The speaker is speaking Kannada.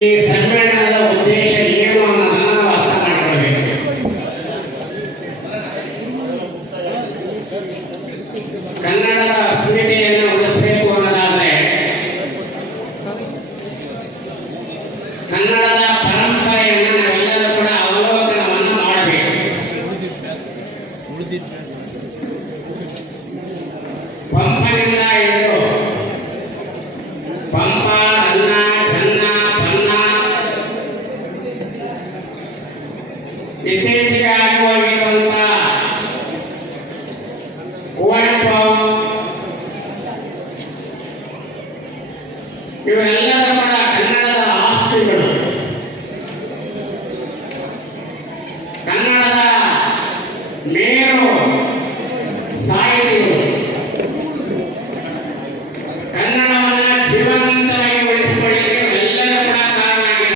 ಈ ಸಮ್ಮೇಳನದ ಉದ್ದೇಶ ಏನು ಅನ್ನೋದನ್ನ ನಾವು ಅರ್ಥ ಮಾಡ್ಕೊಳ್ಬೇಕು. ಕನ್ನಡದ ಅಸ್ಮಿತೆಯನ್ನು ಉಳಿಸಬೇಕು ಅನ್ನೋದಾದ್ರೆ, ಕನ್ನಡದ ಪರಂಪರೆಯನ್ನು ನಾವೆಲ್ಲರೂ ಕೂಡ ಅವಲೋಕನವನ್ನು ಮಾಡಬೇಕು. ಇತ್ತೀಚೆಗೆ ಆಗಿರುವಂತ ಹೂವಣಪಾವು ಇವೆಲ್ಲರೂ ಕೂಡ ಕನ್ನಡದ ಆಸ್ತಿಗಳು ಕನ್ನಡದ ಮೇರು ಸಾಹಿತಿಗಳು. ಕನ್ನಡವನ್ನ ಜೀವಂತ